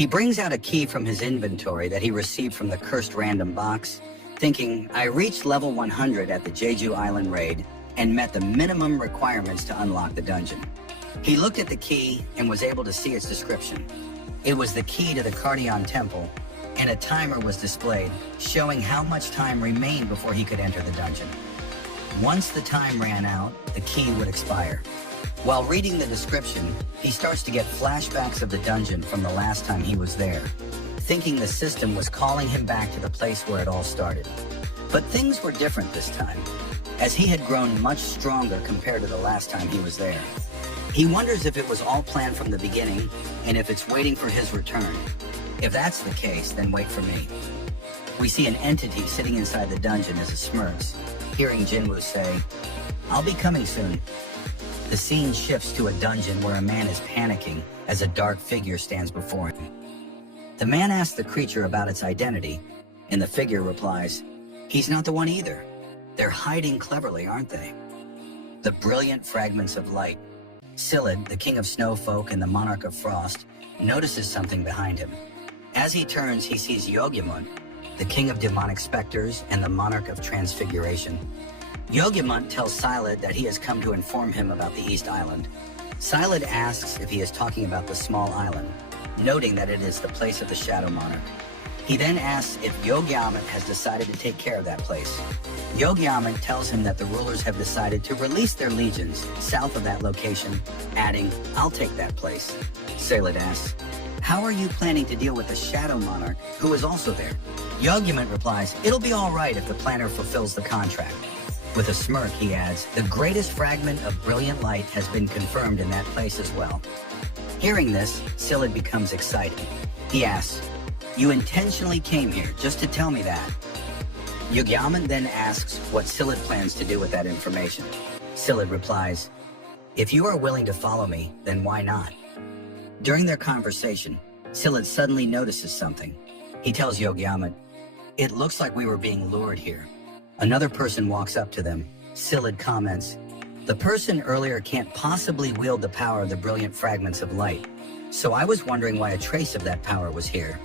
He brings out a key from his inventory that he received from the cursed random box, thinking, I reached level 100 at the Jeju Island raid and met the minimum requirements to unlock the dungeon. He looked at the key and was able to see its description. It was the key to the Cardion Temple, and a timer was displayed, showing how much time remained before he could enter the dungeon. Once the time ran out, the key would expire. While reading the description, he starts to get flashbacks of the dungeon from the last time he was there, thinking the system was calling him back to the place where it all started. But things were different this time, as he had grown much stronger compared to the last time he was there. He wonders if it was all planned from the beginning, and if it's waiting for his return. If that's the case, then wait for me. We see an entity sitting inside the dungeon as it smirks, hearing Jinwoo say, I'll be coming soon. The scene shifts to a dungeon where a man is panicking as a dark figure stands before him. The man asks the creature about its identity, and the figure replies, he's not the one either. They're hiding cleverly, aren't they? The brilliant fragments of light. Scyld, the king of snowfolk and the monarch of frost, notices something behind him. As he turns, he sees Yogyamut, the king of demonic specters and the monarch of transfiguration. Yogyamut tells Scyld that he has come to inform him about the East Island. Scyld asks if he is talking about the small island, noting that it is the place of the Shadow Monarch. He then asks if Yogyamut has decided to take care of that place. Yogyamut tells him that the rulers have decided to release their legions south of that location, adding, I'll take that place. Scyld asks, how are you planning to deal with the Shadow Monarch, who is also there? Yogyamut replies, it'll be all right if the planner fulfills the contract. With a smirk, he adds, the greatest fragment of brilliant light has been confirmed in that place as well. Hearing this, Scyld becomes excited. He asks, you intentionally came here just to tell me that? Yogyamut then asks what Scyld plans to do with that information. Scyld replies, if you are willing to follow me, then why not? During their conversation, Scyld suddenly notices something. He tells Yogyamut, it looks like we were being lured here. Another person walks up to them. Scyld comments, the person earlier can't possibly wield the power of the brilliant fragments of light, so I was wondering why a trace of that power was here.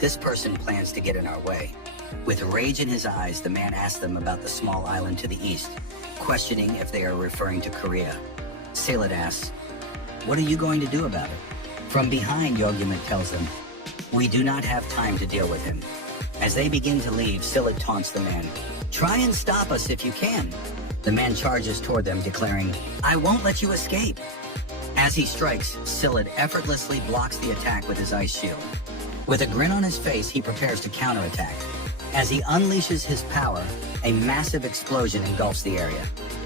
This person plans to get in our way. With rage in his eyes, the man asks them about the small island to the east, questioning if they are referring to Korea. Scyld asks, what are you going to do about it? From behind, Yogyamut tells them, we do not have time to deal with him. As they begin to leave, Scyld taunts the man, try and stop us if you can. The man charges toward them, declaring, I won't let you escape. As he strikes, Scyld effortlessly blocks the attack with his ice shield. With a grin on his face, he prepares to counterattack. As he unleashes his power, a massive explosion engulfs the area.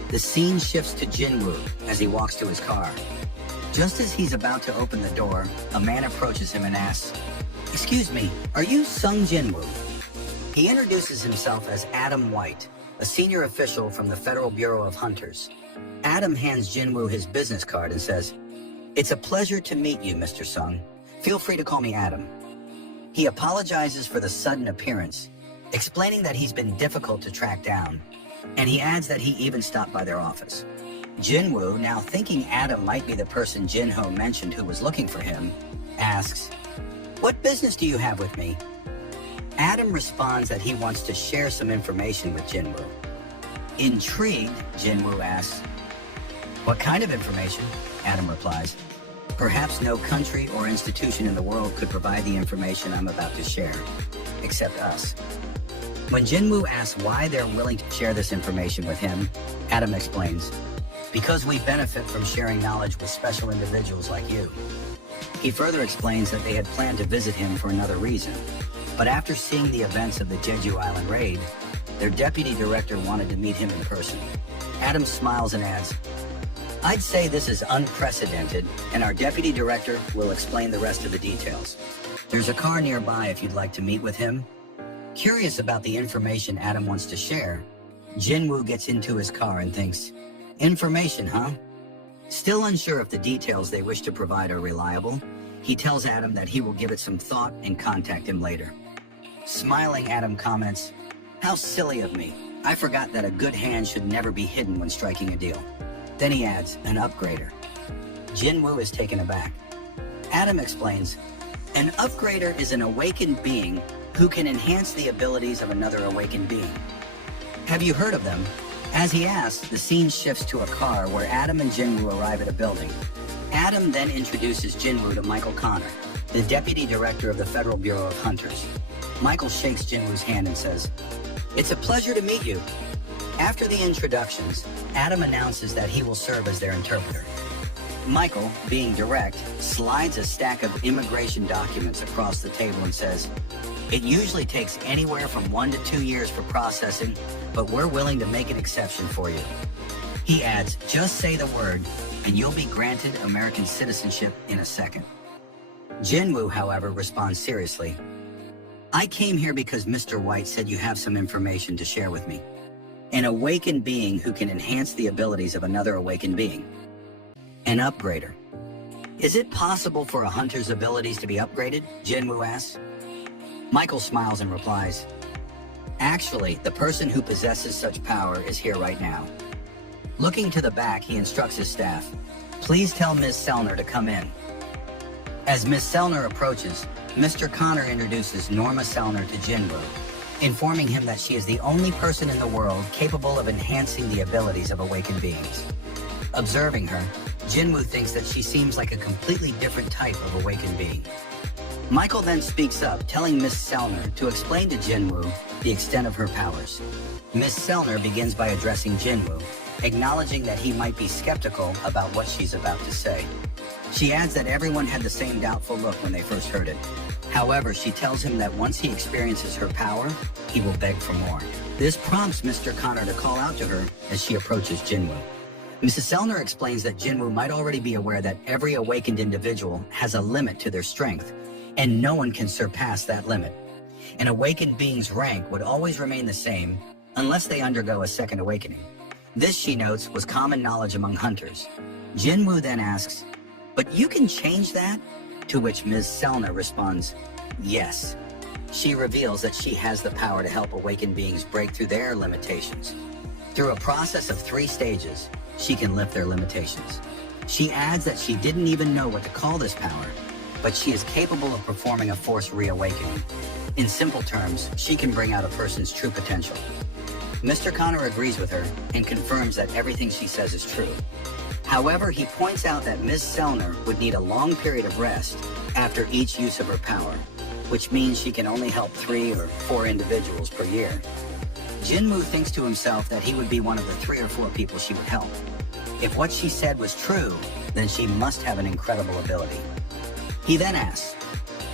The scene shifts to Jinwoo as he walks to his car. Just as he's about to open the door, a man approaches him and asks, excuse me, are you Sung Jinwoo? He introduces himself as Adam White, a senior official from the Federal Bureau of Hunters. Adam hands Jinwoo his business card and says, it's a pleasure to meet you, Mr. Sung. Feel free to call me Adam. He apologizes for the sudden appearance, explaining that he's been difficult to track down, and he adds that he even stopped by their office. Jinwoo, now thinking Adam might be the person Jinho mentioned who was looking for him, asks, what business do you have with me? Adam responds that he wants to share some information with Jinwoo. Intrigued, Jinwoo asks, what kind of information? Adam replies, perhaps no country or institution in the world could provide the information I'm about to share, except us. When Jinwoo asks why they're willing to share this information with him, Adam explains, because we benefit from sharing knowledge with special individuals like you. He further explains that they had planned to visit him for another reason, but after seeing the events of the Jeju Island raid, their deputy director wanted to meet him in person. Adam smiles and adds, I'd say this is unprecedented, and our deputy director will explain the rest of the details. There's a car nearby if you'd like to meet with him. Curious about the information Adam wants to share, Jinwoo gets into his car and thinks, information, huh? Still unsure if the details they wish to provide are reliable, he tells Adam that he will give it some thought and contact him later. Smiling, Adam comments, how silly of me. I forgot that a good hand should never be hidden when striking a deal. Then he adds, an upgrader. Jinwoo is taken aback. Adam explains, An upgrader is an awakened being who can enhance the abilities of another awakened being. Have you heard of them? As he asks, the scene shifts to a car where Adam and Jinwoo arrive at a building. Adam then introduces Jinwoo to Michael Connor, the Deputy Director of the Federal Bureau of Hunters. Michael shakes Jinwoo's hand and says, "It's a pleasure to meet you." After the introductions, Adam announces that he will serve as their interpreter. Michael, being direct, slides a stack of immigration documents across the table and says, "It usually takes anywhere from 1 to 2 years for processing, but we're willing to make an exception for you." He adds, "Just say the word, and you'll be granted American citizenship in a second." Jinwoo, however, responds seriously, "I came here because Mr. White said you have some information to share with me. An awakened being who can enhance the abilities of another awakened being. An upgrader. Is it possible for a hunter's abilities to be upgraded?" Jinwoo asks. Michael smiles and replies, "Actually, the person who possesses such power is here right now." Looking to the back, he instructs his staff, "Please tell Ms. Sellner to come in." As Ms. Sellner approaches, Mr. Connor introduces Norma Sellner to Jinwoo, informing him that she is the only person in the world capable of enhancing the abilities of awakened beings. Observing her, Jinwoo thinks that she seems like a completely different type of awakened being. Michael then speaks up, telling Miss Sellner to explain to Jinwoo the extent of her powers. Miss Sellner begins by addressing Jinwoo, acknowledging that he might be skeptical about what she's about to say. She adds that everyone had the same doubtful look when they first heard it. However, she tells him that once he experiences her power, he will beg for more. This prompts Mr. Connor to call out to her as she approaches Jinwoo. Mrs. Sellner explains that Jinwoo might already be aware that every awakened individual has a limit to their strength, and no one can surpass that limit. An awakened being's rank would always remain the same unless they undergo a second awakening. This, she notes, was common knowledge among hunters. Jinwoo then asks, "But you can change that?" To which Ms. Sellner responds, "Yes." She reveals that she has the power to help awakened beings break through their limitations. Through a process of 3 stages, she can lift their limitations. She adds that she didn't even know what to call this power, but she is capable of performing a forced reawakening. In simple terms, she can bring out a person's true potential. Mr. Connor agrees with her and confirms that everything she says is true. However, he points out that Ms. Sellner would need a long period of rest after each use of her power, which means she can only help 3 or 4 individuals per year. Jinwoo thinks to himself that he would be one of the 3 or 4 people she would help. If what she said was true, then she must have an incredible ability. He then asks,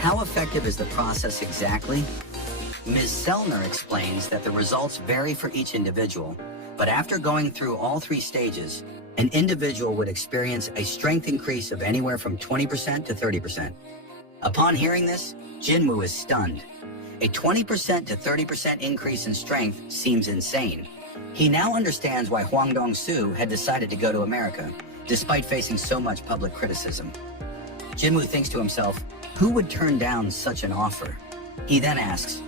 "How effective is the process exactly?" Ms. Sellner explains that the results vary for each individual, but after going through all 3 stages, an individual would experience a strength increase of anywhere from 20% to 30%. Upon hearing this, Jinwoo is stunned. A 20% to 30% increase in strength seems insane. He now understands why Hwang Dong-soo had decided to go to America, despite facing so much public criticism. Jinwoo thinks to himself, who would turn down such an offer? He then asks,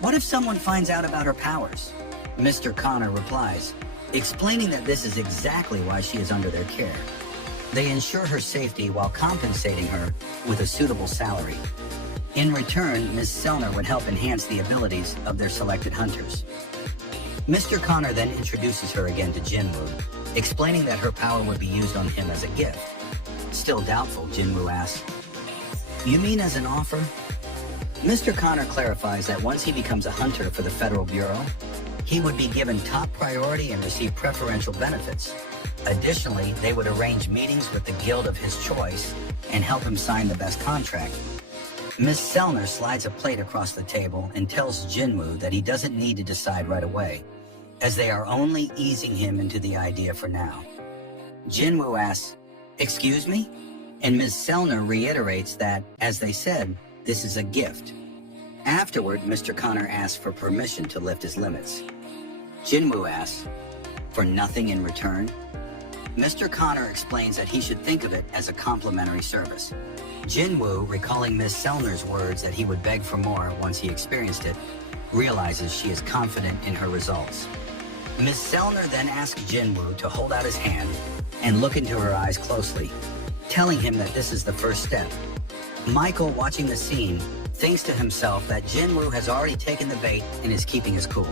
"What if someone finds out about her powers?" Mr. Connor replies, explaining that this is exactly why she is under their care. They ensure her safety while compensating her with a suitable salary. In return, Ms. Sellner would help enhance the abilities of their selected hunters. Mr. Connor then introduces her again to Jinwoo, explaining that her power would be used on him as a gift. Still doubtful, Jinwoo asks, "You mean as an offer?" Mr. Connor clarifies that once he becomes a hunter for the Federal Bureau, he would be given top priority and receive preferential benefits. Additionally, they would arrange meetings with the guild of his choice and help him sign the best contract. Ms. Sellner slides a plate across the table and tells Jinwoo that he doesn't need to decide right away, as they are only easing him into the idea for now. Jinwoo asks, "Excuse me?" And Ms. Sellner reiterates that, as they said, this is a gift. Afterward, Mr. Connor asks for permission to lift his limits. Jinwoo asks, "For nothing in return?" Mr. Connor explains that he should think of it as a complimentary service. Jinwoo, recalling Ms. Sellner's words that he would beg for more once he experienced it, realizes she is confident in her results. Ms. Sellner then asks Jinwoo to hold out his hand and look into her eyes closely, telling him that this is the first step. Michael, watching the scene, thinks to himself that Jinwoo has already taken the bait and is keeping his cool.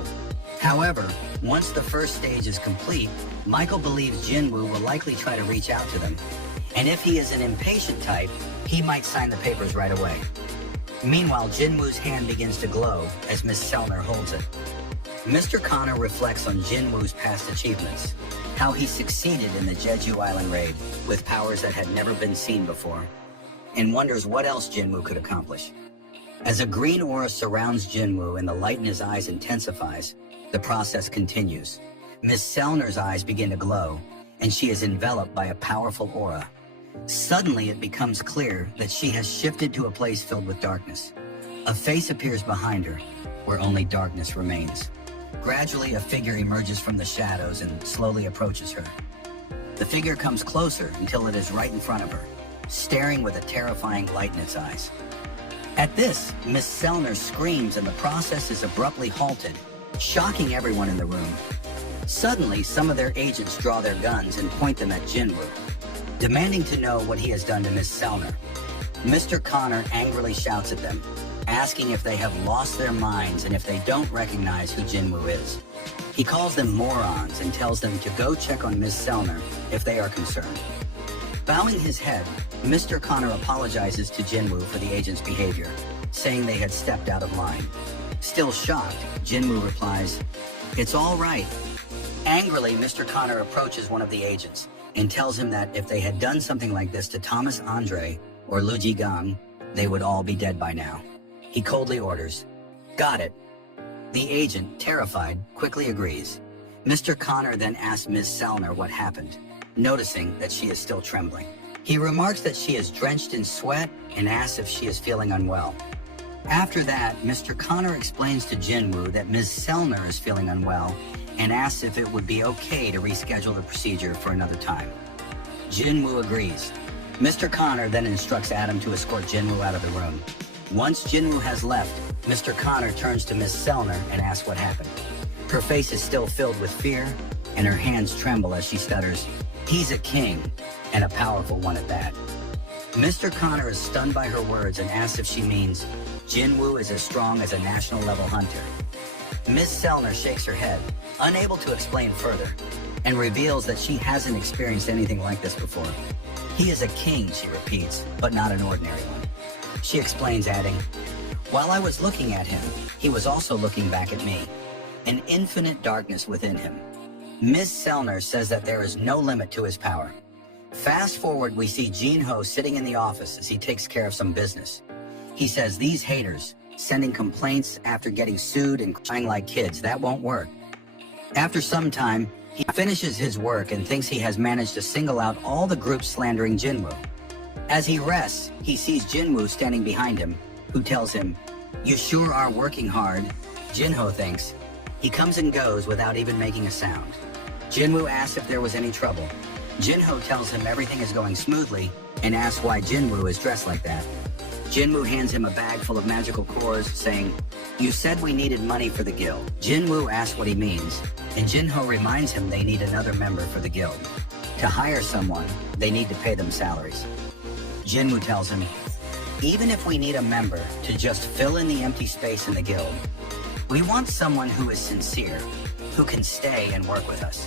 However, once the first stage is complete, Michael believes Jinwoo will likely try to reach out to them. And if he is an impatient type, he might sign the papers right away. Meanwhile, Jinwoo's hand begins to glow as Miss Selner holds it. Mr. Connor reflects on Jinwoo's past achievements, how he succeeded in the Jeju Island raid with powers that had never been seen before, and wonders what else Jinwoo could accomplish. As a green aura surrounds Jinwoo and the light in his eyes intensifies, the process continues. Miss Selner's eyes begin to glow, and she is enveloped by a powerful aura. Suddenly, it becomes clear that she has shifted to a place filled with darkness. A face appears behind her, where only darkness remains. Gradually, a figure emerges from the shadows and slowly approaches her. The figure comes closer until it is right in front of her, staring with a terrifying light in its eyes. At this, Miss Selner screams and the process is abruptly halted, shocking everyone in the room. Suddenly, some of their agents draw their guns and point them at Jinwoo, demanding to know what he has done to Miss Selner. Mr. Connor angrily shouts at them, asking if they have lost their minds and if they don't recognize who Jinwoo is. He calls them morons and tells them to go check on Miss Selner if they are concerned. Bowing his head, Mr. Connor apologizes to Jinwoo for the agent's behavior, saying they had stepped out of line. Still shocked, Jinwoo replies, "It's all right." Angrily, Mr. Connor approaches one of the agents and tells him that if they had done something like this to Thomas Andre or Lu Jigang, they would all be dead by now. He coldly orders, "Got it." The agent, terrified, quickly agrees. Mr. Connor then asks Ms. Selner what happened, noticing that she is still trembling. He remarks that she is drenched in sweat and asks if she is feeling unwell. After that, Mr. Connor explains to Jinwoo that Ms. Selner is feeling unwell and asks if it would be okay to reschedule the procedure for another time. Jinwoo agrees. Mr. Connor then instructs Adam to escort Jinwoo out of the room. Once Jinwoo has left, Mr. Connor turns to Ms. Selner and asks what happened. Her face is still filled with fear, and her hands tremble as she stutters, "He's a king, and a powerful one at that." Mr. Connor is stunned by her words and asks if she means Jinwoo is as strong as a national-level hunter. Ms. Selner shakes her head, unable to explain further, and reveals that she hasn't experienced anything like this before. "He is a king," she repeats, "but not an ordinary one." She explains, adding, "While I was looking at him, he was also looking back at me, an infinite darkness within him." Ms. Selner says that there is no limit to his power. Fast forward, we see Jinho sitting in the office as he takes care of some business. He says these haters, sending complaints after getting sued and crying like kids, that won't work. After some time, he finishes his work and thinks he has managed to single out all the groups slandering Jinwoo. As he rests, he sees Jinwoo standing behind him, who tells him, "You sure are working hard." Jinho thinks. He comes and goes without even making a sound. Jinwoo asks if there was any trouble. Jinho tells him everything is going smoothly and asks why Jinwoo is dressed like that. Jinwoo hands him a bag full of magical cores, saying, "You said we needed money for the guild." Jinwoo asks what he means, and Jinho reminds him they need another member for the guild. To hire someone, they need to pay them salaries. Jinwoo tells him, "Even if we need a member to just fill in the empty space in the guild, we want someone who is sincere, who can stay and work with us."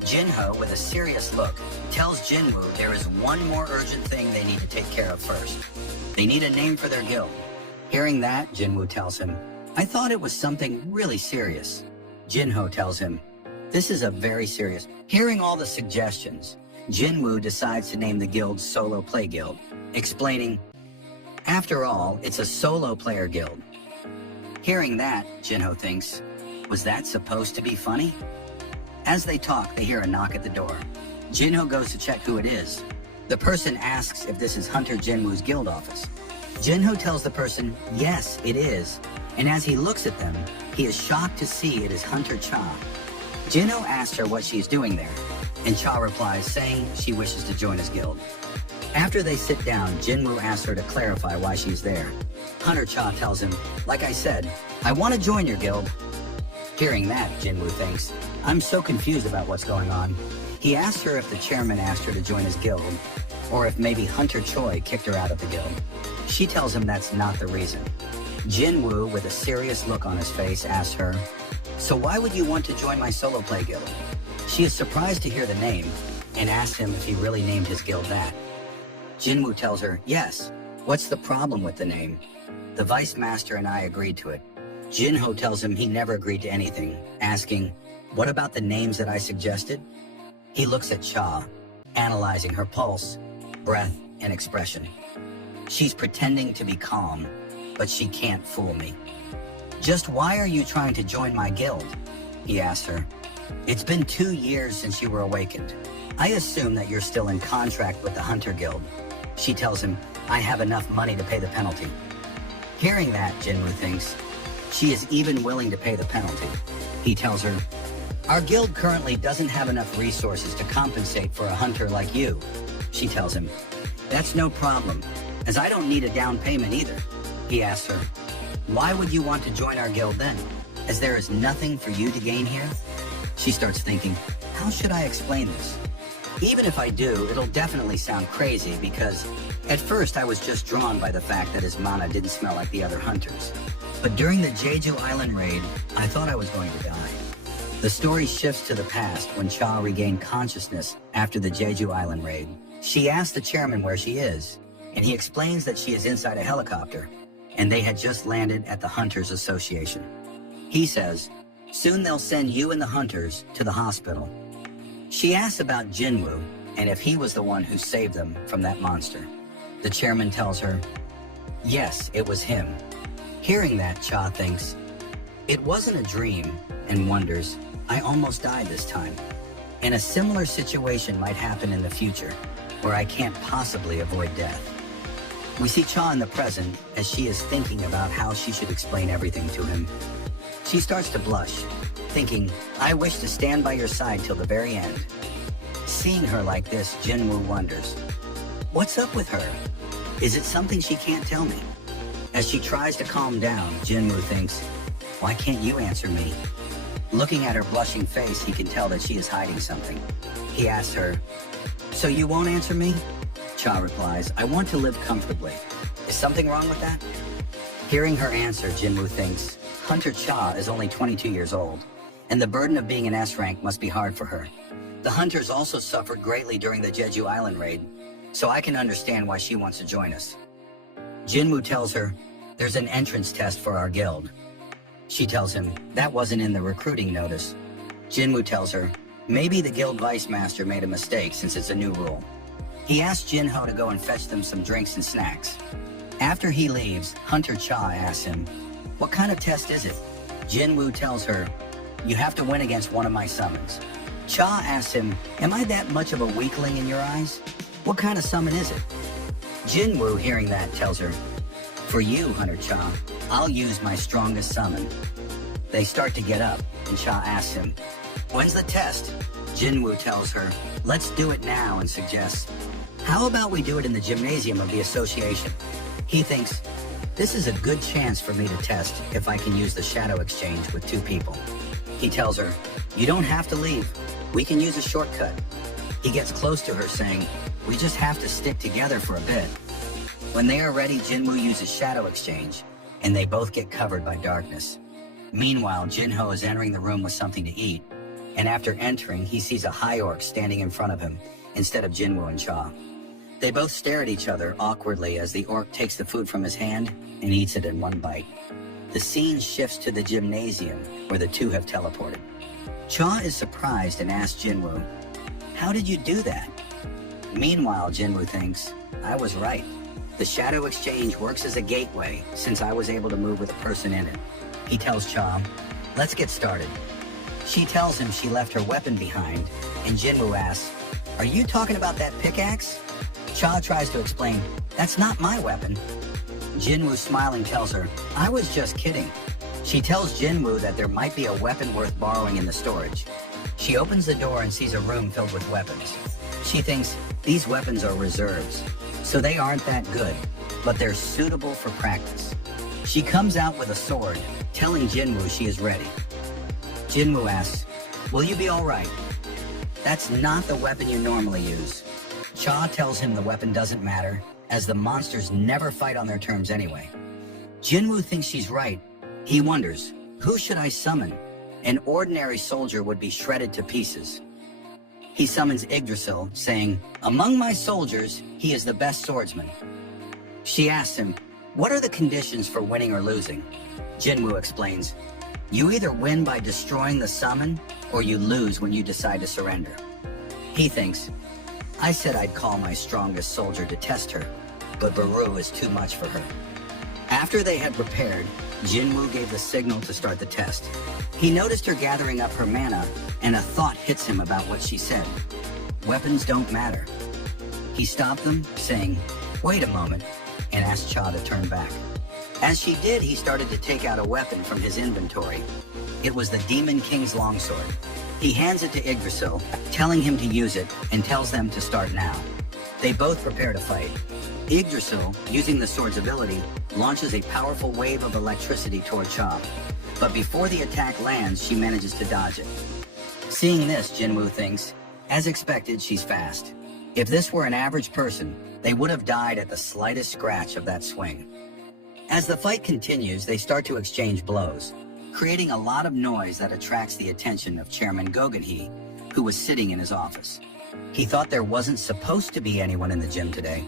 Jinho, with a serious look, tells Jinwoo there is one more urgent thing they need to take care of first. They need a name for their guild. Hearing that, Jinwoo tells him, "I thought it was something really serious." Jinho tells him, "This is a very serious." Hearing all the suggestions, Jinwoo decides to name the guild Solo Play Guild, explaining, "After all, it's a solo player guild." Hearing that, Jinho thinks, "Was that supposed to be funny?" As they talk, they hear a knock at the door. Jinho goes to check who it is. The person asks if this is Hunter Jinwoo's guild office. Jinho tells the person, yes, it is, and as he looks at them, he is shocked to see it is Hunter Cha. Jinho asks her what she's doing there, and Cha replies, saying she wishes to join his guild. After they sit down, Jinwoo asks her to clarify why she's there. Hunter Cha tells him, "Like I said, I want to join your guild." Hearing that, Jinwoo thinks, "I'm so confused about what's going on." He asks her if the chairman asked her to join his guild, or if maybe Hunter Choi kicked her out of the guild. She tells him that's not the reason. Jinwoo, with a serious look on his face, asks her, "So why would you want to join my solo play guild?" She is surprised to hear the name and asks him if he really named his guild that. Jinwoo tells her, "Yes. What's the problem with the name? The Vice Master and I agreed to it." Jinho tells him he never agreed to anything, asking, "What about the names that I suggested?" He looks at Cha, analyzing her pulse, breath, and expression. She's pretending to be calm, but she can't fool me. "Just why are you trying to join my guild?" he asks her. "It's been 2 years since you were awakened. I assume that you're still in contract with the Hunter Guild." She tells him, "I have enough money to pay the penalty." Hearing that, Jinwoo thinks, she is even willing to pay the penalty. He tells her, "Our guild currently doesn't have enough resources to compensate for a hunter like you." She tells him, "That's no problem, as I don't need a down payment either." He asks her, "Why would you want to join our guild then, as there is nothing for you to gain here?" She starts thinking, how should I explain this? Even if I do, it'll definitely sound crazy because at first I was just drawn by the fact that his mana didn't smell like the other hunters. But during the Jeju Island raid, I thought I was going to die. The story shifts to the past when Cha regained consciousness after the Jeju Island raid. She asks the chairman where she is, and he explains that she is inside a helicopter, and they had just landed at the Hunters Association. He says, "Soon they'll send you and the Hunters to the hospital." She asks about Jinwoo, and if he was the one who saved them from that monster. The chairman tells her, yes, it was him. Hearing that, Cha thinks, it wasn't a dream, and wonders, I almost died this time. And a similar situation might happen in the future, where I can't possibly avoid death. We see Cha in the present as she is thinking about how she should explain everything to him. She starts to blush, thinking, I wish to stand by your side till the very end. Seeing her like this, Jinwoo wonders, what's up with her? Is it something she can't tell me? As she tries to calm down, Jinwoo thinks, why can't you answer me? Looking at her blushing face, he can tell that she is hiding something. He asks her, so you won't answer me? Cha replies, I want to live comfortably. Is something wrong with that? Hearing her answer, Jinwoo thinks, Hunter Cha is only 22 years old, and the burden of being an S rank must be hard for her. The Hunters also suffered greatly during the Jeju Island raid, so I can understand why she wants to join us. Jinwoo tells her, there's an entrance test for our guild. She tells him, that wasn't in the recruiting notice. Jinwoo tells her, maybe the guild vice master made a mistake since it's a new rule. He asks Jinho to go and fetch them some drinks and snacks. After he leaves, Hunter Cha asks him, what kind of test is it? Jinwoo tells her, you have to win against one of my summons. Cha asks him, am I that much of a weakling in your eyes? What kind of summon is it? Jinwoo, hearing that, tells her, for you, Hunter Cha, I'll use my strongest summon. They start to get up, and Cha asks him, when's the test? Jinwoo tells her, let's do it now, and suggests, how about we do it in the gymnasium of the association? He thinks, this is a good chance for me to test if I can use the shadow exchange with two people. He tells her, you don't have to leave. We can use a shortcut. He gets close to her saying, we just have to stick together for a bit. When they are ready, Jinwoo uses shadow exchange, and they both get covered by darkness. Meanwhile, Jinho is entering the room with something to eat, and after entering, he sees a high orc standing in front of him, instead of Jinwoo and Cha. They both stare at each other awkwardly as the orc takes the food from his hand and eats it in one bite. The scene shifts to the gymnasium, where the two have teleported. Cha is surprised and asks Jinwoo, how did you do that? Meanwhile, Jinwoo thinks, I was right. The shadow exchange works as a gateway, since I was able to move with a person in it. He tells Cha, let's get started. She tells him she left her weapon behind, and Jinwoo asks, are you talking about that pickaxe? Cha tries to explain, that's not my weapon. Jinwoo, smiling, tells her, I was just kidding. She tells Jinwoo that there might be a weapon worth borrowing in the storage. She opens the door and sees a room filled with weapons. She thinks, these weapons are reserves, so they aren't that good, but they're suitable for practice. She comes out with a sword, telling Jinwoo she is ready. Jinwoo asks, will you be all right? That's not the weapon you normally use. Cha tells him the weapon doesn't matter, as the monsters never fight on their terms anyway. Jinwoo thinks she's right. He wonders, who should I summon? An ordinary soldier would be shredded to pieces. He summons Yggdrasil, saying, "Among my soldiers, he is the best swordsman." She asks him, "What are the conditions for winning or losing?" Jinwoo explains, "You either win by destroying the summon, or you lose when you decide to surrender." He thinks, "I said I'd call my strongest soldier to test her, but Baru is too much for her." After they had prepared, Jinwoo gave the signal to start the test. He noticed her gathering up her mana, and a thought hits him about what she said. Weapons don't matter. He stopped them, saying, "Wait a moment," and asked Cha to turn back. As she did, he started to take out a weapon from his inventory. It was the Demon King's longsword. He hands it to Yggdrasil, telling him to use it, and tells them to start now. They both prepare to fight. Yggdrasil, using the sword's ability, launches a powerful wave of electricity toward Cha. But before the attack lands, she manages to dodge it. Seeing this, Jinwoo thinks, as expected, she's fast. If this were an average person, they would have died at the slightest scratch of that swing. As the fight continues, they start to exchange blows, creating a lot of noise that attracts the attention of Chairman Gogenhee, who was sitting in his office. He thought there wasn't supposed to be anyone in the gym today.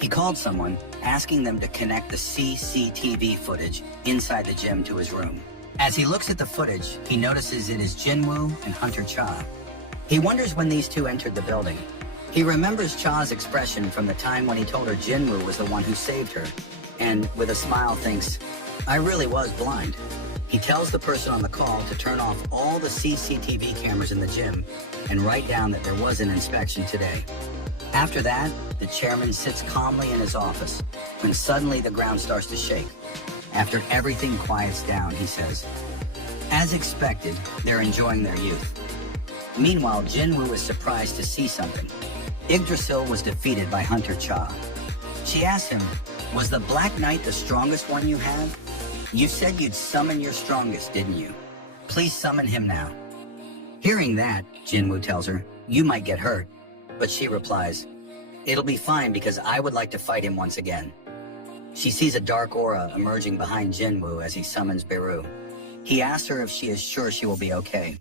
He called someone, asking them to connect the CCTV footage inside the gym to his room. As he looks at the footage, he notices it is Jinwoo and Hunter Cha. He wonders when these two entered the building. He remembers Cha's expression from the time when he told her Jinwoo was the one who saved her, and with a smile thinks, "I really was blind." He tells the person on the call to turn off all the CCTV cameras in the gym and write down that there was an inspection today. After that, the chairman sits calmly in his office when suddenly the ground starts to shake. After everything quiets down, he says, "As expected, they're enjoying their youth." Meanwhile, Jinwoo is surprised to see something. Yggdrasil was defeated by Hunter Cha. She asks him, "Was the Black Knight the strongest one you had? You said you'd summon your strongest, didn't you? Please summon him now." Hearing that, Jinwoo tells her, "You might get hurt." But she replies, "It'll be fine because I would like to fight him once again." She sees a dark aura emerging behind Jinwoo as he summons Beru. He asks her if she is sure she will be okay.